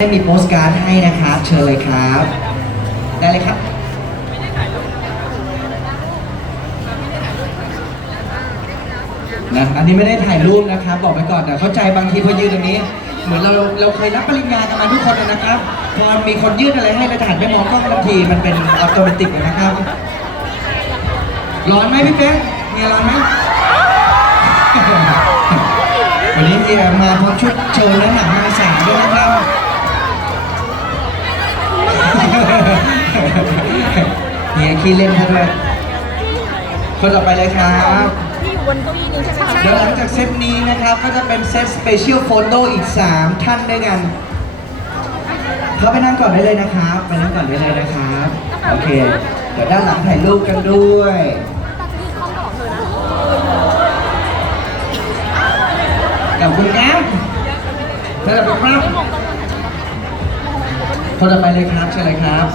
ได้มีโปสการ์ดให้นะครับ เชิญเลยครับ ได้เลยครับ นะ อันนี้ไม่ได้ถ่ายรูปนะครับ บอกไปก่อนแต่เข้าใจบางทีพอยืนตรงนี้ เหมือนเราเราเคยรับปริญญากันมาทุกคนนะครับ พอมีคนยื่นอะไรให้เราจะหันไปมองกล้องทันที มันเป็นอัตโนมัติเลยนะครับ ร้อนไหมพี่เป๊กมีร้อนไหมวันนี้เฮียมาพร้อมชุดโชว์เนื้อ เฮียขี้เล่นครับด้วยคนต่อไปเลยครับที่อยู่บนเก้าอี้นี้ใช่ไหมคะเดี๋ยวหลังจากเซตนี้นะครับก็จะเป็นเซตสเปเชียลโฟโต้อีก 3 ท่านด้วยกันเขาไปนั่งก่อนได้เลยนะครับ ไปนั่งก่อนได้เลยนะครับโอเคเดี๋ยวด้านหลังถ่ายรูปกันด้วยกับคุณแก้มเธอเป็นครับคนต่อไปเลยครับเชิญเลยครับ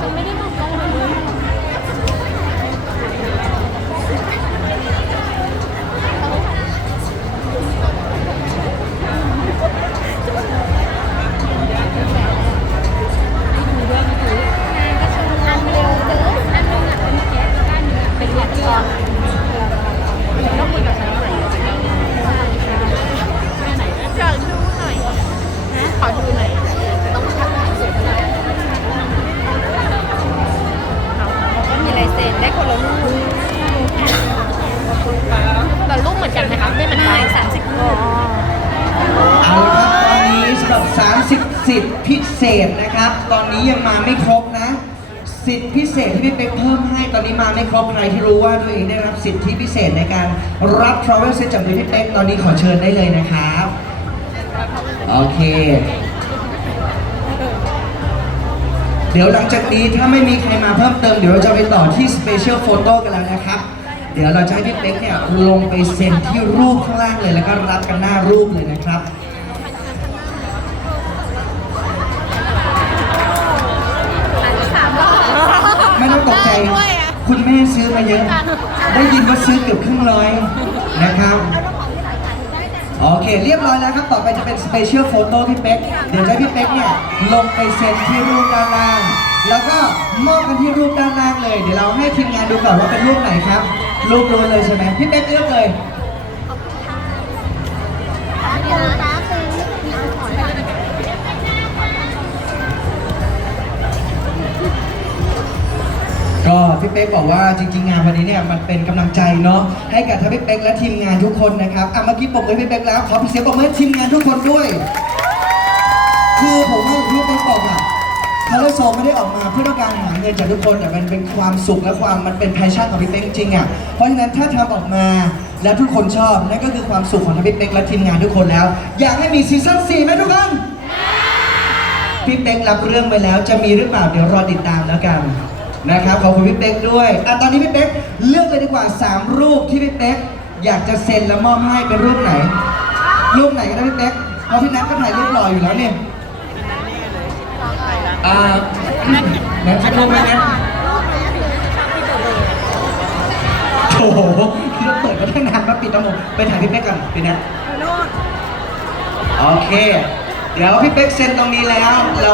สิทธิ์พิเศษนะครับ ตอนนี้ยังมาไม่ครบนะ สิทธิ์พิเศษที่พี่เป๊กเพิ่มให้ตอนนี้มาไม่ครบใครที่รู้ว่าตัวเองได้รับสิทธิพิเศษในการรับ Travel Set จากพี่เป๊กตอนนี้ขอเชิญได้เลยนะครับ โอเค เดี๋ยวหลังจากนี้ถ้าไม่มีใครมาเพิ่มเติม เดี๋ยวเราจะไปต่อที่ Special Photo กันแล้วนะครับเดี๋ยวเราจะให้พี่เป๊กเนี่ยลงไปเซ็นที่รูปข้างล่างเลย แล้วก็รับกันหน้ารูปเลยนะครับ ต้องตกใจ คุณแม่ซื้อมาเยอะ ได้ยินว่าซื้อเกือบครึ่งร้อยนะครับ โอเค เรียบร้อยแล้วครับ ต่อไปจะเป็นสเปเชียลโฟโต้พี่เป๊ก เดี๋ยวจะให้พี่เป๊กเนี่ยลงไปเซ็นที่รูปด้านล่าง แล้วก็มอบกันที่รูปด้านล่างเลย เดี๋ยวเราให้ทีมงานดูก่อนว่าเป็นรูปไหนครับ รูปรู้เลยใช่ไหมพี่เป๊กเลือกเลย ก็พี่เป๊กบอกว่าจริงๆ งานวันนี้เนี่ยมันเป็นกำลังใจเนาะให้กับทั้งพี่เป๊กและทีมงานทุกคนนะครับอะเมื่อกี้ปรบมือให้พี่เป๊กแล้วขอพี่เสียงปรบมือให้ทีมงานทุกคนด้วย คือผมว่าอย่างที่พี่เป๊กบอกอะคาร์ลโซไม่ได้ออกมาเพื่อต้องการหาเงินจากทุกคนแต่มันเป็นความสุขและความมันเป็นแพชชั่นของพี่เป๊กจริงๆอะเพราะฉะนั้นถ้าทำออกมาแล้วทุกคนชอบนั่นก็คือความสุขของทั้งพี่เป๊กและทีมงานทุกคนแล้ว อยากให้มีซีซั่น4ไหมทุกคนพี่เป๊กรับเรื่องไปแล้วจะมีหรือเปล่าเดี๋ยวรอติดตามแล้วกัน นะครับขอบคุณพี่เป๊กด้วยอะตอนนี้พี่เป๊กเลือกเลยดีกว่า 3 รูปที่พี่เป๊กอยากจะเซ็นและมอบให้เป็นรูปไหน รูปไหนก็ได้พี่เป๊กเพราะพี่นัทก็ถ่ายรูปหล่ออยู่แล้วเนี่ยอ่านัทสักรูปไหมนัทโอ้โหพี่เปิดก็ตั้งนานมาปิดตะมุไปถ่ายพี่เป๊กก่อนพี่นัทโอเค เดี๋ยวพี่เป๊กเซ็นตรงนี้แล้ว เรา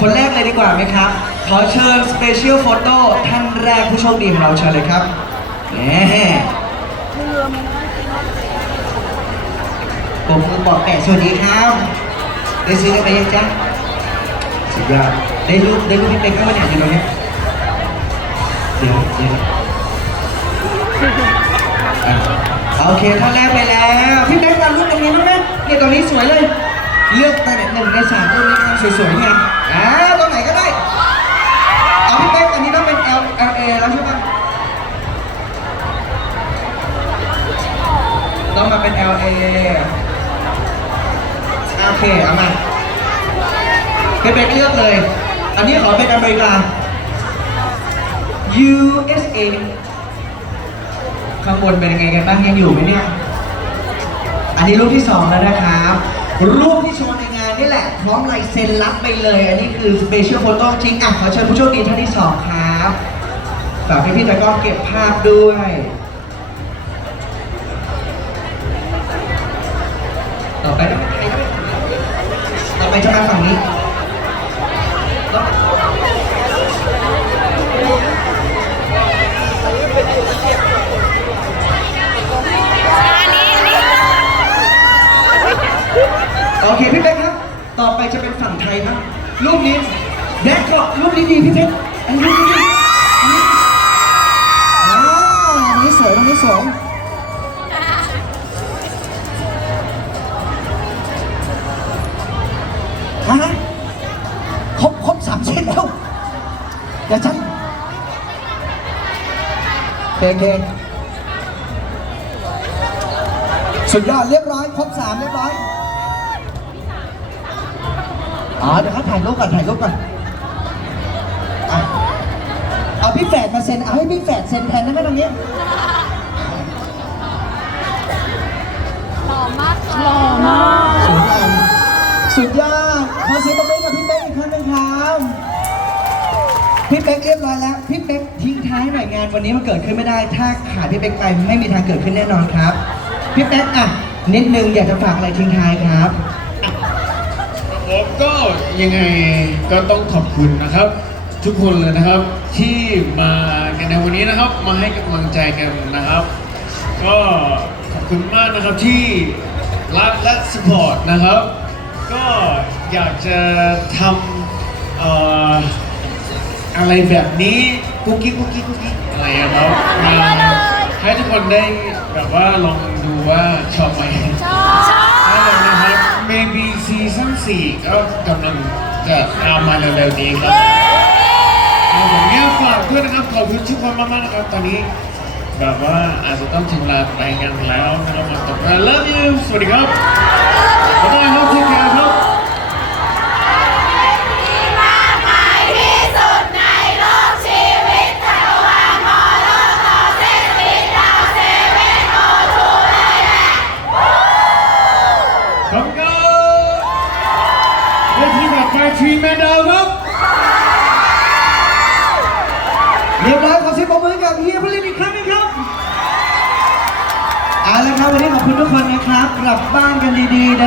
คนแรกเลยดีกว่าไหมครับ ขอเชิญสเปเชียลโฟโต้ท่านแรกผู้โชคดีของเราเชิญเลยครับแหมผมบอกแปะสวัสดีครับ ได้ซื้อกันไปยังจ๊ะสุดยอดได้รูปได้รูปพี่เป๊กเข้ามาเนี่ยอยู่ตรงเนี้ยเดี๋ยวเดี๋ยวอะโอเคท่านแรกไปแล้ว พี่เป๊กวางรูปตรงนี้บ้างไหมเนี่ยตรงนี้สวยเลย เลือกตั้งแต่หนึ่งในสามรูปนี้ทำสวยๆไงอ่าตรงไหนก็ได้ เอาพี่เป๊กอันนี้ต้องเป็น L L A แล้วใช่ปะต้องมา เป็น L A โอเคเอามาเป๊กเลือกเลย อันนี้ขอเป็นอเมริกา USA ข้างบนเป็นยังไงกันบ้างยังอยู่ไหมเนี่ย อันนี้รูปที่สองแล้วนะครับ รูปที่โชว์ในงานนี่แหละ พร้อมลายเซ็นรับไปเลย อันนี้คือสเปเชียลโฟโต้จริงอะขอเชิญผู้โชคดีท่านที่สองครับฝากพี่พี่ๆตะก้อเก็บภาพด้วย ต่อไปต่อไปจะมาฝั่งนี้โอเคพี่เป๊กครับ ต่อไปจะเป็นฝั่งไทยครับ รูปนี้แดกก็รูปนี้ดีพี่เป๊กอันนี้รูปนี้อันนี้สวยอันนี้สวย ฮะครบครบสามเส้นแล้วเดี๋ยวฉันเก่งเก่งสุดยอดเรียบร้อย ครบสามเรียบร้อยอ๋อเดี๋ยวเขาถ่ายรูปก่อนถ่ายรูปก่อนอะเอาพี่แฝดมาเซ็นเอาให้พี่แฝดเซ็นแทนได้ไหมตรงนี้หล่อมากค่ะ หล่อมาก พี่เป๊กเรียบร้อยแล้ว พี่เป๊กทิ้งท้ายหน่อยงานวันนี้มันเกิดขึ้นไม่ได้ ถ้าขาดพี่เป๊กไปไม่มีทางเกิดขึ้นแน่นอนครับ พี่เป๊กอะนิดนึงอยากจะฝากอะไรทิ้งท้ายครับผมก็ยังไงก็ต้องขอบคุณนะครับ ทุกคนเลยนะครับ ที่มากันในวันนี้นะครับ มาให้กำลังใจกันนะครับ ก็ขอบคุณมากนะครับที่รักและสปอร์ตนะครับ ก็อยากจะทำเอ่อ อะไรแบบนี้กุ๊กกิ๊กกุ๊กกิ๊กกุ๊กกิ๊กอะไรอะครับมาให้ทุกคนได้แบบว่าลองดูว่าชอบไหมชอบชอบได้เลยนะครับ maybe ซีซั่น4ก็กำลังจะตามมาเร็วๆนี้ครับครับผมเนี่ยฝากด้วยนะครับขอบคุณทุกคนมากๆนะครับตอนนี้แบบว่าอาจจะต้องถึงเวลาไปกันแล้วนะครับมาตกงาน love you สวัสดีครับบ๊ายบายครับเทคแคร์ครับ ทรีแมนดาวครับเรียบร้อยขอเสียงปรบมือกับเฮียพลินอีกครั้งหนึงครับเอาละครับวันนี้ขอบคุณทุกคนนะครับกลับบ้านกันดีๆ